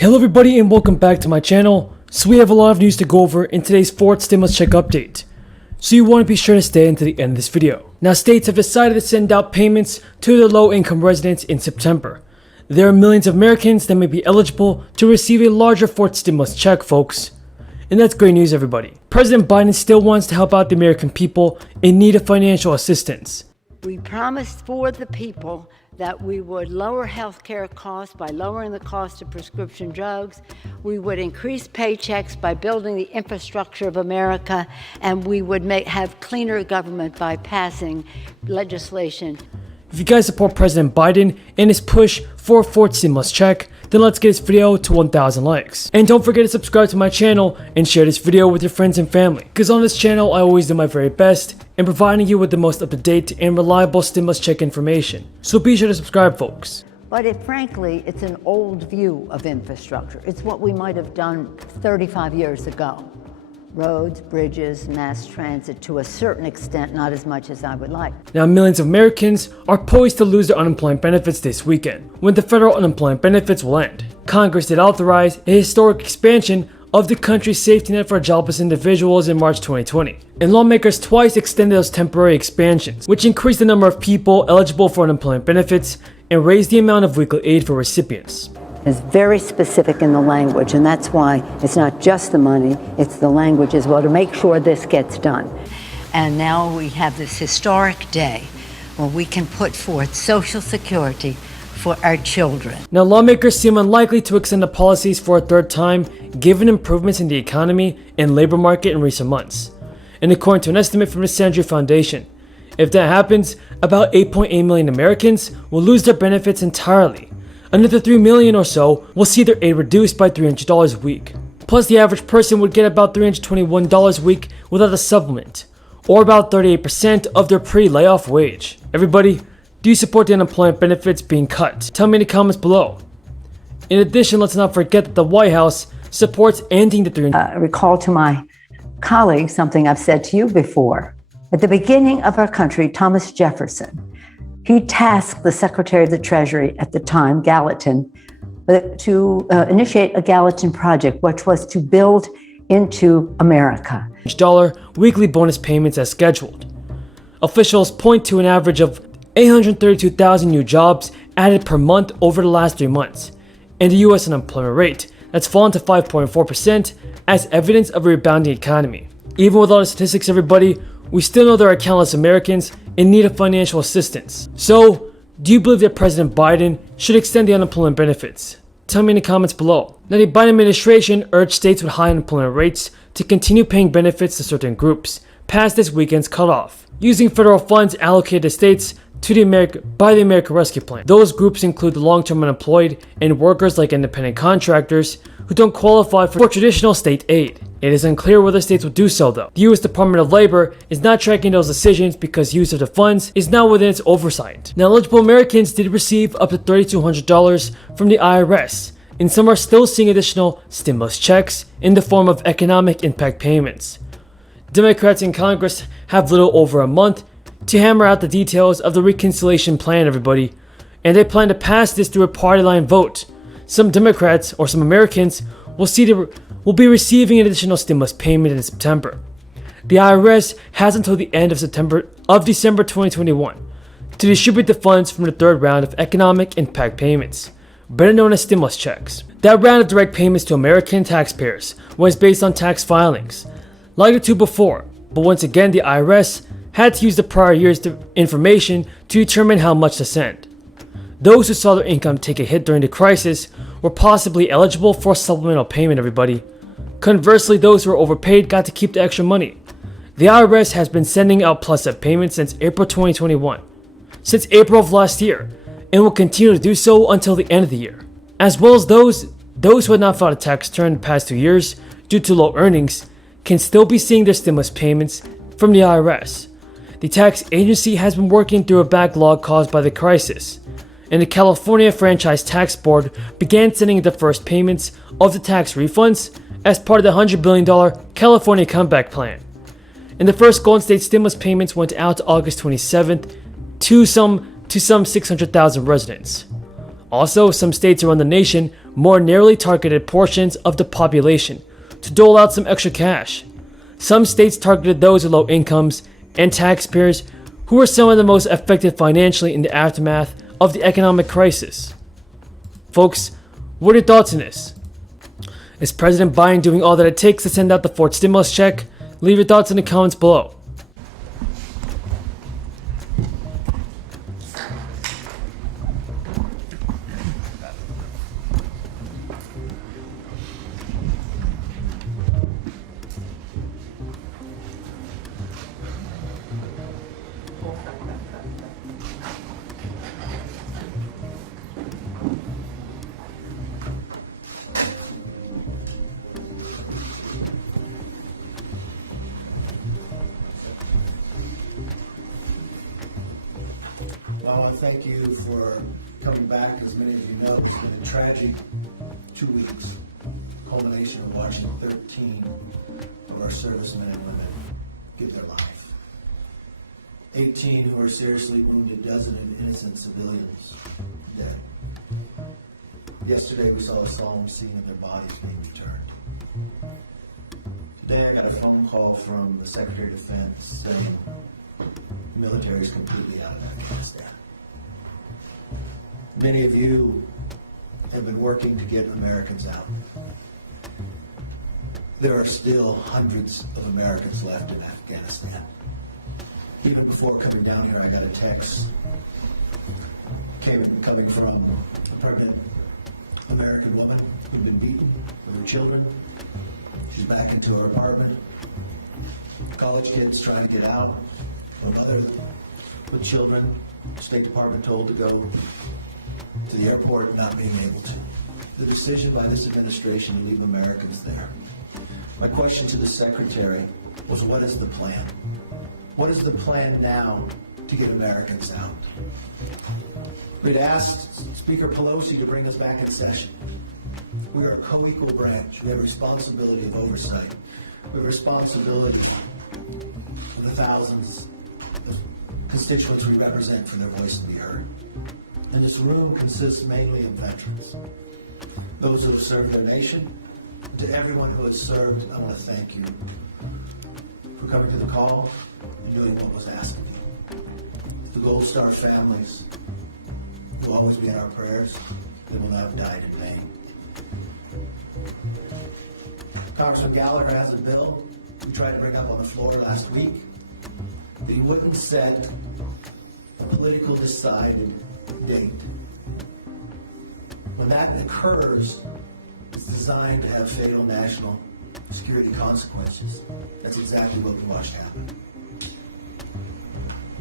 Hello everybody and welcome back to my channel. So we have a lot of news to go over in today's fourth stimulus check update. So you want to be sure to stay until the end of this video. Now states have decided to send out payments to their low-income residents in September. There are millions of Americans that may be eligible to receive a larger fourth stimulus check, folks. And that's great news, everybody. President Biden still wants to help out the American people in need of financial assistance. We promised for the people that we would lower healthcare costs by lowering the cost of prescription drugs, we would increase paychecks by building the infrastructure of America, and we would have cleaner government by passing legislation. If you guys support President Biden and his push for a fourth stimulus check, then let's get this video to 1,000 likes. And don't forget to subscribe to my channel and share this video with your friends and family. Because on this channel, I always do my very best in providing you with the most up-to-date and reliable stimulus check information. So be sure to subscribe, folks. But frankly, it's an old view of infrastructure. It's what we might have done 35 years ago. Roads, bridges, mass transit, to a certain extent, not as much as I would like. Now, millions of Americans are poised to lose their unemployment benefits this weekend, when the federal unemployment benefits will end. Congress did authorize a historic expansion of the country's safety net for jobless individuals in March 2020. And lawmakers twice extended those temporary expansions, which increased the number of people eligible for unemployment benefits and raised the amount of weekly aid for recipients. Is very specific in the language, and that's why it's not just the money, it's the language as well, to make sure this gets done. And now we have this historic day where we can put forth Social Security for our children. Now, lawmakers seem unlikely to extend the policies for a third time, given improvements in the economy and labor market in recent months. And according to an estimate from the Sandry Foundation, if that happens, about 8.8 million Americans will lose their benefits entirely. Another 3 million or so will see their aid reduced by $300 a week. Plus, the average person would get about $321 a week without a supplement, or about 38% of their pre-layoff wage. Everybody, do you support the unemployment benefits being cut? Tell me in the comments below. In addition, let's not forget that the White House supports ending the Recall to my colleagues something I've said to you before. At the beginning of our country, Thomas Jefferson, he tasked the Secretary of the Treasury at the time, Gallatin, to initiate a Gallatin project, which was to build into America. $1 weekly bonus payments as scheduled. Officials point to an average of 832,000 new jobs added per month over the last 3 months, and the U.S. unemployment rate that's fallen to 5.4% as evidence of a rebounding economy. Even with all the statistics, everybody, we still know there are countless Americans in need of financial assistance. So, do you believe that President Biden should extend the unemployment benefits? Tell me in the comments below. Now, the Biden administration urged states with high unemployment rates to continue paying benefits to certain groups past this weekend's cutoff, using federal funds allocated to states by the American Rescue Plan. Those groups include the long-term unemployed and workers like independent contractors who don't qualify for traditional state aid. It is unclear whether states will do so, though. The U.S. Department of Labor is not tracking those decisions because use of the funds is now within its oversight. Now, eligible Americans did receive up to $3,200 from the IRS, and some are still seeing additional stimulus checks in the form of economic impact payments. Democrats in Congress have little over a month to hammer out the details of the reconciliation plan, everybody, and they plan to pass this through a party line vote. Some Democrats, or some Americans, will be receiving an additional stimulus payment in September. The IRS has until the end of December 2021 to distribute the funds from the third round of economic impact payments, better known as stimulus checks. That round of direct payments to American taxpayers was based on tax filings, like the two before, but once again the IRS had to use the prior year's information to determine how much to send. Those who saw their income take a hit during the crisis were possibly eligible for a supplemental payment, everybody. Conversely, those who were overpaid got to keep the extra money. The IRS has been sending out plus-up payments since April 2021, since April of last year, and will continue to do so until the end of the year. As well as those who had not filed a tax return the past 2 years due to low earnings can still be seeing their stimulus payments from the IRS. The tax agency has been working through a backlog caused by the crisis, and the California Franchise Tax Board began sending the first payments of the tax refunds as part of the $100 billion California Comeback Plan. And the first Golden State stimulus payments went out August 27th to some 600,000 residents. Also, some states around the nation more narrowly targeted portions of the population to dole out some extra cash. Some states targeted those with low incomes and taxpayers who were some of the most affected financially in the aftermath of the economic crisis. Folks, what are your thoughts on this? Is President Biden doing all that it takes to send out the fourth stimulus check? Leave your thoughts in the comments below. Well, I want to thank you for coming back. As many of you know, it's been a tragic 2 weeks, culmination of watching 13 of our servicemen and women give their life. 18 who are seriously wounded, dozens of innocent civilians dead. Yesterday we saw a solemn scene of their bodies being returned. Today I got a phone call from the Secretary of Defense saying the military is completely out of Afghanistan. Many of you have been working to get Americans out. There are still hundreds of Americans left in Afghanistan. Even before coming down here, I got a text coming from a pregnant American woman who'd been beaten with her children. She's back into her apartment. College kids trying to get out. A mother with children. State Department told to go to the airport, not being able to. The decision by this administration to leave Americans there. My question to the Secretary was, what is the plan? What is the plan now to get Americans out? We'd asked Speaker Pelosi to bring us back in session. We are a co-equal branch. We have responsibility of oversight. We have responsibility for the thousands of constituents we represent for their voice to be heard. And this room consists mainly of veterans, those who have served their nation. To everyone who has served, I want to thank you for coming to the call and doing what was asked of you. The Gold Star families will always be in our prayers. They will not have died in vain. Congressman Gallagher has a bill we tried to bring up on the floor last week, but he wouldn't set a political decided date. When that occurs, it's designed to have fatal national security consequences. That's exactly what we watched happen.